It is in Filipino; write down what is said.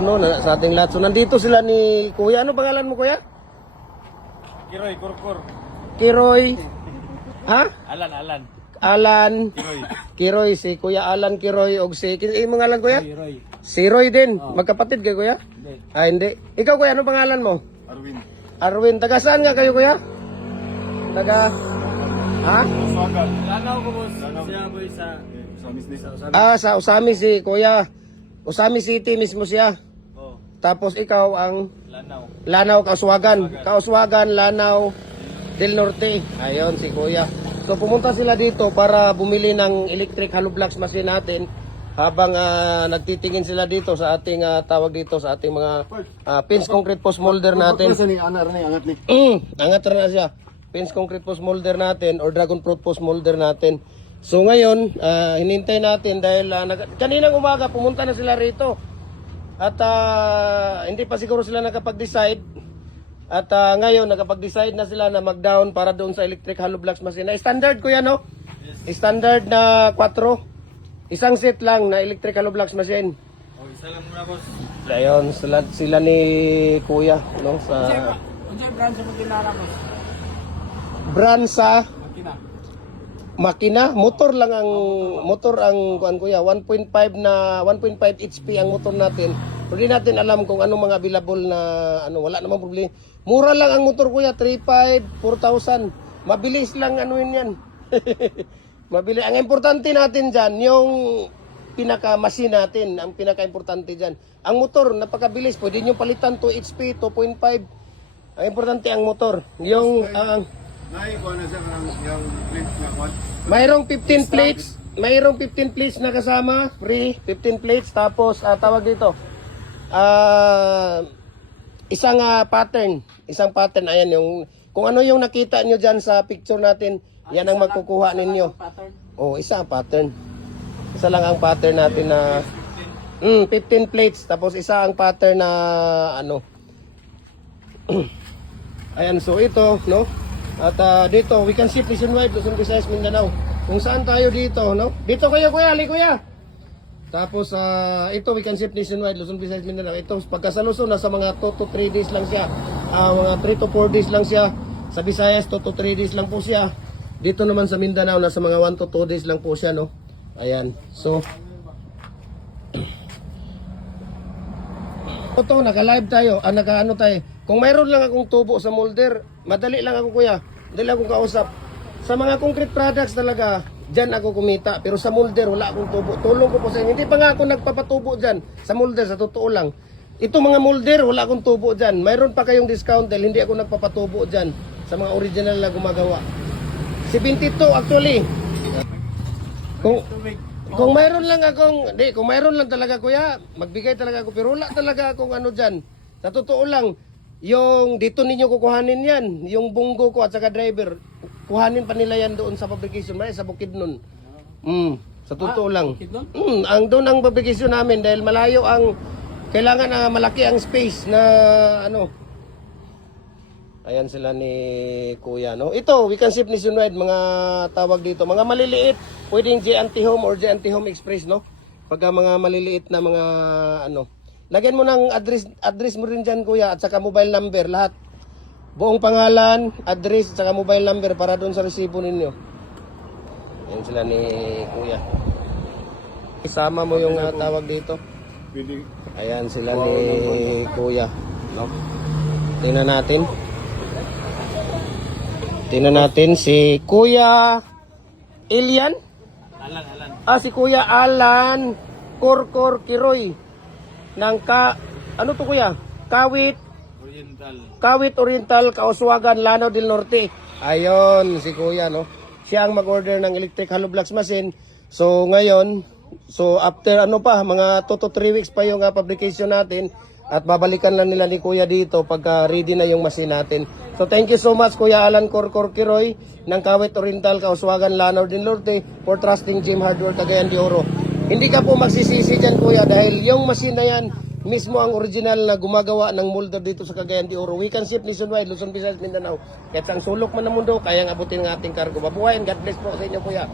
No, sa ating lahat. So nandito sila ni Kuya. Ano pangalan mo, Kuya? Kiroy, Kurkur. Kiroy. Ha? Alan. Alan. Kiroy. Kiroy, si Kuya Alan Kiroy og si mo ngalan, Kuya? Kiroy. Si Roy din. Magkapatid kay Kuya? Hindi. Ah, hindi. Ikaw, Kuya, ano pangalan mo? Arwin. Arwin. Taga saan nga kayo, Kuya? Taga Ha? Swagan. Lanaw ko, boss. Siya, boy, sa Sa Usami si Kuya. Usami City mismo siya. Oh, Tapos ikaw ang Lanaw. Lanao, Kauswagan. Kauswagan, Lanao, Del Norte. Ayun, si Kuya. So pumunta sila dito para bumili ng electric hollow blocks machine natin habang nagtitingin sila dito sa ating tawag dito sa ating mga pins concrete post molder natin. Angat na siya. Pins concrete post molder natin or dragon fruit post molder natin. So ngayon, hinintay natin dahil kaninang umaga pumunta na sila rito. At hindi pa siguro sila nakapag-decide. At ngayon nakapag-decide na sila na mag-down para doon sa electric hollow blocks machine. Na standard ko yan, no? Yes. Standard na 4. Isang set lang na electric hollow blocks machine. Oh, isa lang muna, boss. Ayun, sila ni Kuya, no? Sa Unsa brand sa magkinara, boss? brand sa Makina. makina, motor ang kuan Kuya, 1.5 HP ang motor natin. Pero di natin alam kung anong mga available na wala namang problema. Mura lang ang motor, Kuya, 3.5, 4,000. Mabilis lang yan. Mabilis. Ang importante natin diyan, yung pinaka-machine natin, ang pinaka-importante diyan. Ang motor napakabilis, pwede niyo palitan 2 HP, 2.5. Ang importante ang motor. Yung mayroong 15 plates. Mayroong 15 plates na kasama. Free. 15 plates. Tapos, tawag dito. Isang pattern. Isang pattern. Ayan yung, kung ano yung nakita nyo dyan sa picture natin, yan ang magkukuha ninyo. Oh, isa ang pattern. Isa lang ang pattern natin na 15 plates. Tapos isa ang pattern na ayan, so ito, no? At dito, we can ship nationwide, Luzon, Visayas, Mindanao. Kung saan tayo dito, no? Dito kayo, Kuya, ali, Kuya. Tapos, ito, we can ship nationwide, Luzon, Visayas, Mindanao. Ito, pagka sa Luzon, nasa mga 2 to 3 days lang siya. Mga 3 to 4 days lang siya. Sa Visayas, 2 to 3 days lang po siya. Dito naman sa Mindanao, nasa mga 1 to 2 days lang po siya, no? Ayan, so ito, naka-live tayo, naka-ano tayo. Kung mayroon lang akong tubo sa molder, madali lang ako, Kuya. Madali akong kausap. Sa mga concrete products talaga, dyan ako kumita. Pero sa molder, wala akong tubo. Tulong ko po sa inyo. Hindi pa nga ako nagpapatubo dyan. Sa molder, sa totoo lang. Ito mga molder, wala akong tubo dyan. Mayroon pa kayong discount dahil hindi ako nagpapatubo dyan. Sa mga original na gumagawa. 72 actually. Kung mayroon lang akong, kung mayroon lang talaga, Kuya, magbigay talaga ako. Pero wala talaga akong dyan. Sa totoo lang, yung dito ninyo kukuhanin yan, yung bunggo ko at saka driver, kuhanin pa nila yan doon sa fabrication, sa Bukidnon. Sa totoo lang. Ang doon ang fabrication namin dahil malayo ang, kailangan na malaki ang space na Ayan sila ni Kuya, no? Ito, we can ship nationwide, mga tawag dito, mga maliliit, pwedeng J&T Home or J&T Home Express, no? Pagka mga maliliit na mga lagyan mo ng address mo rin dyan, Kuya, at saka mobile number, lahat. Buong pangalan, address, at saka mobile number para doon sa resibo ninyo. Ayan sila ni Kuya. Isama mo yung tawag dito. Ayan sila ni Kuya, no? Tingnan natin. Tingnan natin si Kuya Elian. Alan. Si Kuya Alan Kurkur Kiroy ng ano to, Kuya? Kawit Oriental, Kauswagan, Lanao del Norte. Ayon si Kuya, no? Siya ang mag-order ng electric hollow blocks machine. So ngayon, after mga 2 to 3 weeks pa yung fabrication natin. At babalikan lang nila ni Kuya dito pagka ready na yung machine natin. So thank you so much, Kuya Alan Kurkur Kiroy ng Kawit Oriental, Kauswagan, Lanao del Norte for trusting Jim Hardware, Cagayan de Oro. Hindi ka po magsisisi dyan, Kuya, dahil yung machine na yan mismo ang original na gumagawa ng molder dito sa Cagayan de Oro. We can ship nationwide, Luzon, Visayas, Mindanao. Kahit sa sulok man ng mundo, kayang abutin ng ating cargo. Mabuhay and God bless po sa inyo, Kuya.